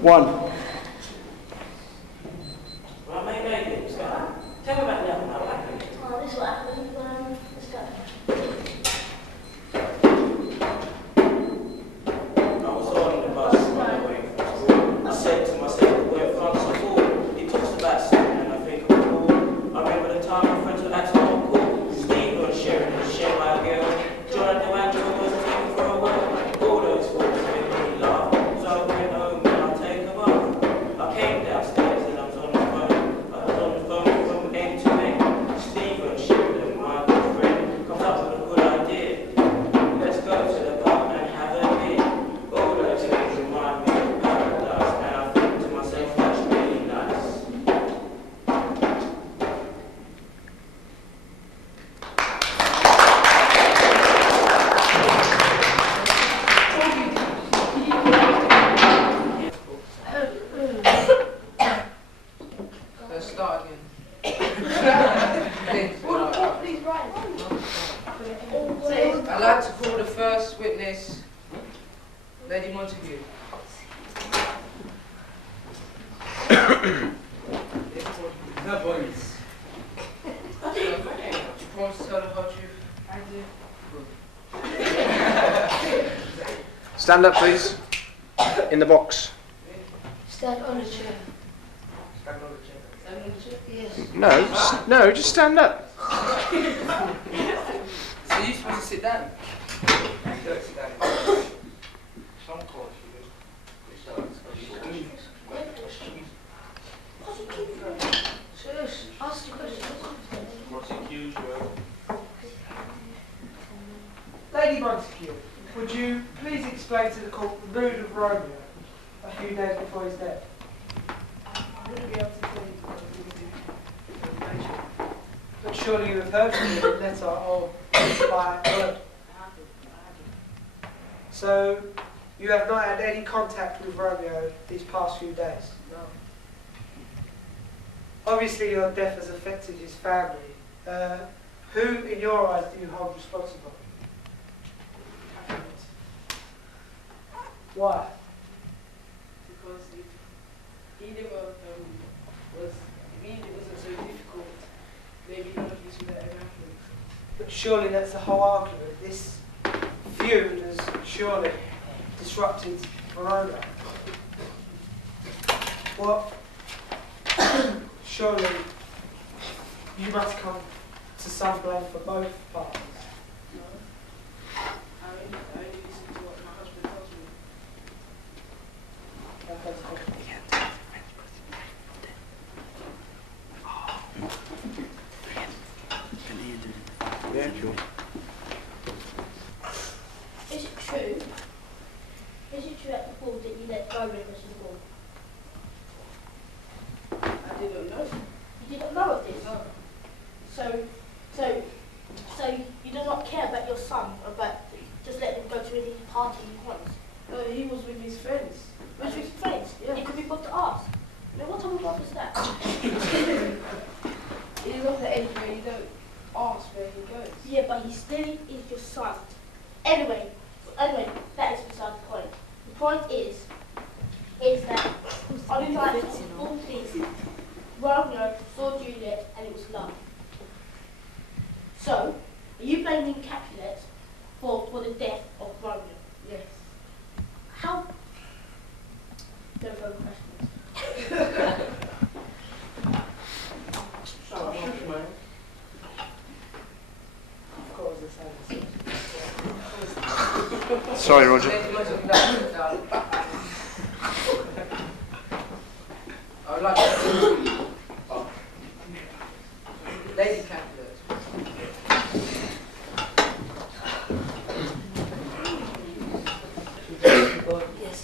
1. Right, mate, let's go. Tell me about the other night. What happened? Oh, this is what happened. Let's go. I was on the bus on the way from school. I said to myself, where France is all, he talks about something and I think of all. I remember the time my friends were acting all cool. Steve was sharing and shared my girl. John and Joanne was taken for a walk. All those thoughts made me laugh. So I went home and I'll take a bath. I came downstairs and I was on the phone. I was on the phone from end to end. Steve and Sheridan, my good friend, comes up with a good idea. Let's go to the pub and have a beer. All those things remind me of paradise, and I think to myself, that's really nice. Let's start again. Please write. I'd like to call the first witness, Lady Montague. No points. Do you promise to tell the whole truth? I do. Stand up, please. In the box. Stand on the chair. Stand on the chair. Stand on the chair? Yes. No, just stand up. So you're supposed to sit down? You don't sit down. Some course you do. Shush. Ask the question. Lady Montague, would you please explain to the court the mood of Romeo a few days before his death? I wouldn't be able to tell you information. But surely you have heard from him in letter or by word. So you have not had any contact with Romeo these past few days? No. Obviously your death has affected his family. Who in your eyes do you hold responsible? Why? Because if he never wasn't so difficult, maybe none of this would have ever happened. But surely that's the whole argument. This feud has surely disrupted Romeo. What? Surely you must come to some blame for both parties. No. I only listen to what my husband tells me. Yeah, sure. Is it true? Is it true at the ball that you let go of the ball? I didn't know. You didn't know of this? No. So you do not care about your son, about just let him go to any party he wants? No, he was with his friends. With his friends? Yeah. He could be put to ask. I mean, what type of love is that? He's of the age where you don't ask where he goes. Yeah, but he still is your son. Anyway, that is beside the point. The point is that on night of all things, Romeo saw Juliet and it was love. So, are you blaming Capulet for the death of Romeo? Yes. How? No further questions. Of course, that's Sorry, Roger. I would like to Lady Capulet. Yes.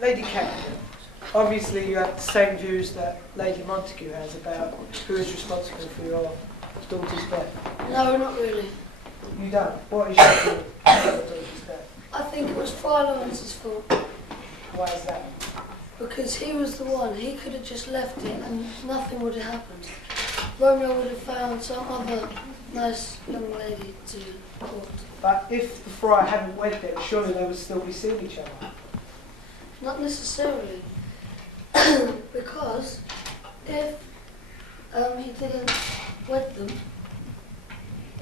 Lady Capulet, obviously you have the same views that Lady Montague has about who is responsible for your daughter's death. No, not really. You don't. What is your view of your daughter's death? I think it was Fry Lawrence's fault Why is that? because he was the one. He could have just left it and nothing would have happened. Romeo would have found some other nice young lady to court. But if the friar hadn't wed them, surely they would still be seeing each other. Not necessarily, because if he didn't wed them,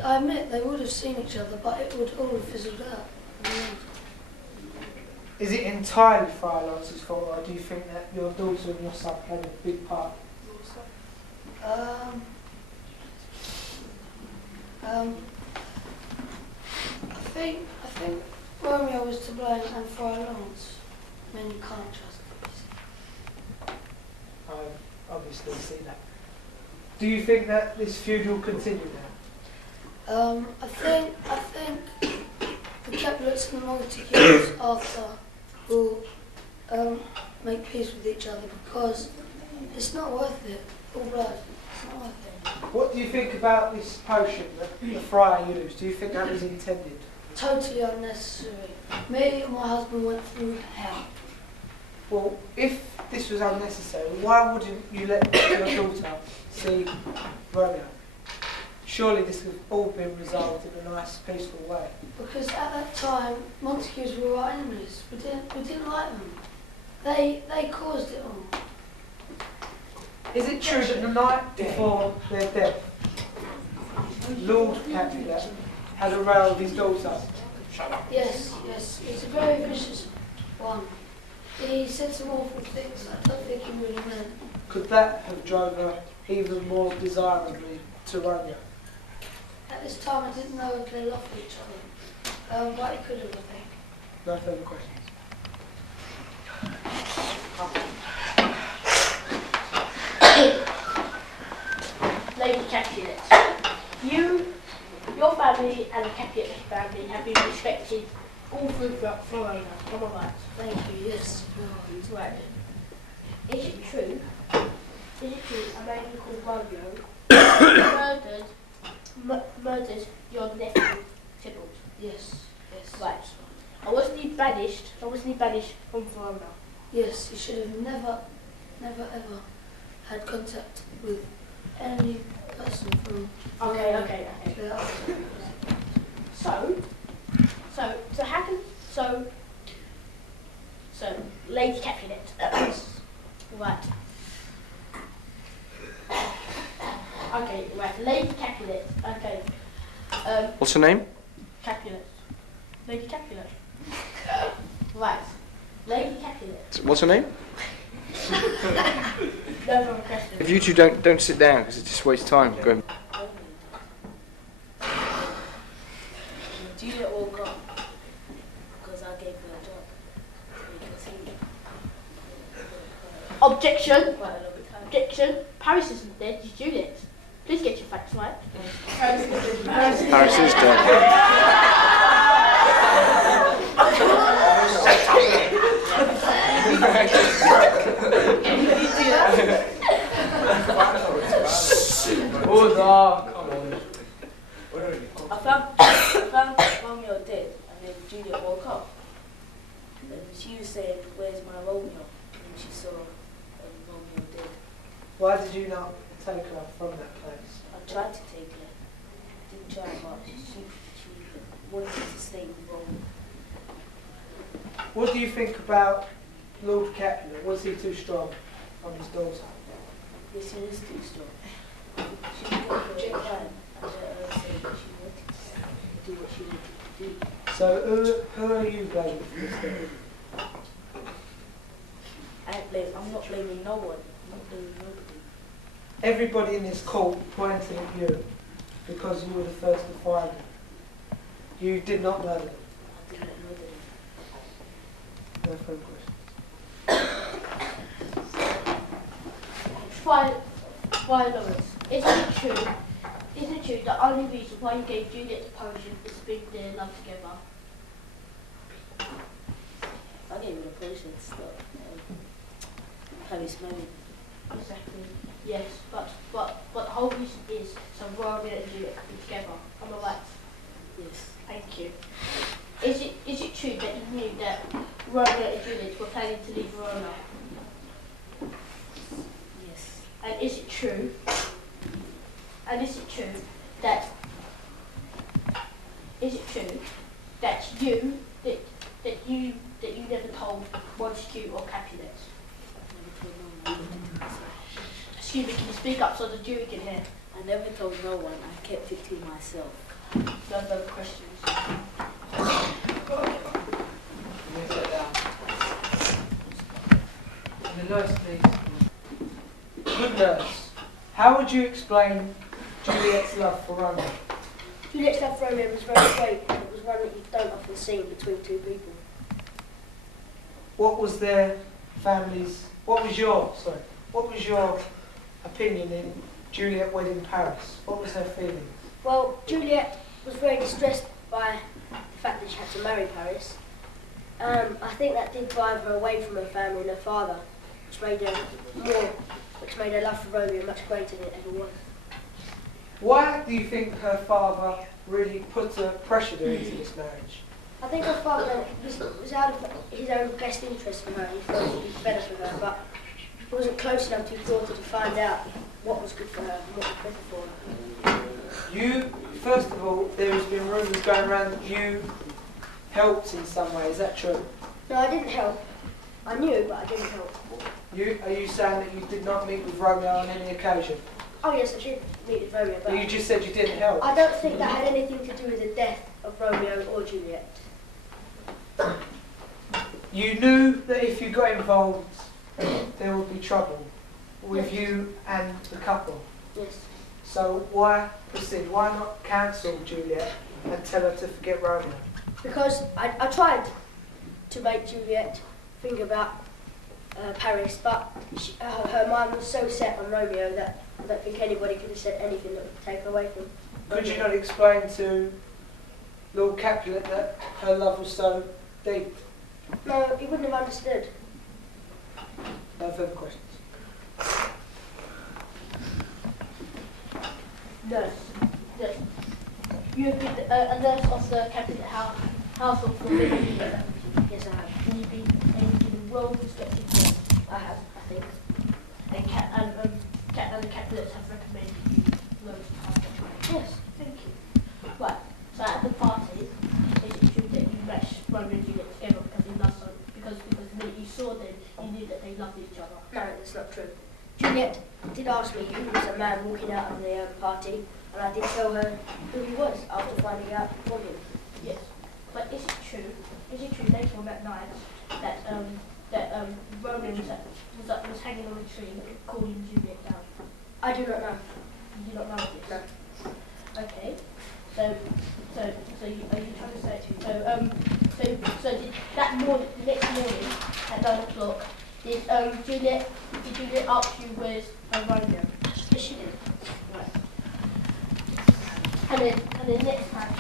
I admit they would have seen each other, but it would all have fizzled out in the end. Is it entirely Friar Lawrence's fault, or do you think that your daughter and your son played a big part? I think Romeo was to blame and Friar Lawrence. I mean, you can't trust him. I obviously see that. Do you think that this feud will continue now? I think the Capulets and the Montagues after will make peace with each other because it's not worth it. All blood, it's not worth it. What do you think about this potion that the friar used? Do you think that was intended? Totally unnecessary. Me and my husband went through hell. Well, if this was unnecessary, why wouldn't you let your daughter see Romeo? Surely this would have all been resolved in a nice, peaceful way. Because at that time, Montagues were our enemies. We didn't like them. They caused it all. Is it true that the night before their death, Lord Capulet had aroused his daughter? Yes, he's a very vicious one. He said some awful things I don't think he really meant. Could that have drove her even more desirably to Romeo? At this time I didn't know if they loved each other. But he could have, I think. No further questions. Lady Capulet, your family and the Capulet family have been respected all through Florona. Am I right? Thank you, yes. Right. Is it true a man called Romeo murdered your nephew Tybalt? Yes. Right. Or wasn't he banished from Florona? Yes, he should have never ever had contact with any person from Okay. the So Lady Capulet. Right. Okay, right. Lady Capulet. Okay. What's her name? Capulet. Lady Capulet. Right. Lady Capulet. What's her name? No further questions. If you two don't sit down, because it just wastes time. Go. Juliet woke up because I gave her a job. Because he Objection. quite a little bit tired. Objection. Paris isn't dead. It's Juliet. Please get your facts right. Paris is dead. I found Romeo dead, and then Juliet woke up. And she was saying, "Where's my Romeo?" And she saw Romeo dead. Why did you not take her from that place? I tried to take her. Didn't try, but she wanted to stay with Romeo. What do you think about Lord Capulet? Was he too strong on his daughter? Yes, he is too strong. She didn't go for a crime and let her say that she wanted to do what she wanted to do. So who are you blaming for this thing? I'm not blaming no one. I'm not blaming nobody. Everybody in this court pointed at you because you were the first to find them. You did not murder them. I did not murder them. No further questions. Friar Lawrence, isn't it true the only reason why you gave Juliet the potion is to bring their love together? I gave her the potion to stop Paris married. Exactly. Yes, but the whole reason is so Romeo and Juliet could be together. Am I right? Yes. Thank you. Is it true that you knew that Romeo and Juliet were planning to leave Verona? And is it true? And is it true that you never told Montague or Capulet? Excuse me, can you speak up so the jury can hear? I never told no one. I kept it to myself. No further questions. Let me sit down. And the nurse, please. Good nurse. How would you explain Juliet's love for Romeo? Juliet's love for Romeo was very great, and it was one that you don't often see between two people. What was their family's? What was your opinion in Juliet wedding Paris? What was her feelings? Well, Juliet was very distressed by the fact that she had to marry Paris. I think that did drive her away from her family and her father, which made her love for Romeo much greater than it ever was. Why do you think her father really put pressured her into this marriage? I think her father was out of his own best interest for her. He thought it would be better for her, but he wasn't close enough to his daughter to find out what was good for her and what was better for her. You, first of all, there has been rumours going around that you helped in some way. Is that true? No, I didn't help. I knew, but I didn't help. Are you saying that you did not meet with Romeo on any occasion? Oh yes, I did meet with Romeo, but You just said you didn't help. I don't think that had anything to do with the death of Romeo or Juliet. You knew that if you got involved, there would be trouble with you and the couple. Yes. So why proceed? Why not cancel Juliet and tell her to forget Romeo? Because I tried to make Juliet think about Paris, but her mind was so set on Romeo that I don't think anybody could have said anything that would take her away from Could you Romeo. not explain to Lord Capulet that her love was so deep? No, he wouldn't have understood. No further questions. Nurse. Nurse. You have been a nurse of the Capulet household for many years. Yes, I have. And you've been a well-respected nurse. I have, I think. And the Capulets have recommended you loads of times. Yes. Thank you. Right. So at the party, is it true that you matched Romeo and Juliet together because they loved so? Because the minute you saw them, you knew that they loved each other. No, that's not true. Juliet did ask me who was a man walking out of the party, and I did tell her who he was after finding out from him. Yes. But is it true? Is it true later on that night that Romeo was hanging on a tree calling Juliet down? I do not know. You do not know this? No. Okay. So are you trying to say so did that morning, the next morning at 9 o'clock, did Juliet ask you where's Romeo? Yes, she did. Right. And then next time,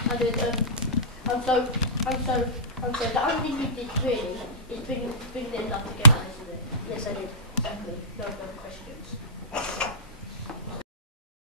so the only thing you did really is bring them love together, isn't it? Yes, I did. Exactly. No further questions.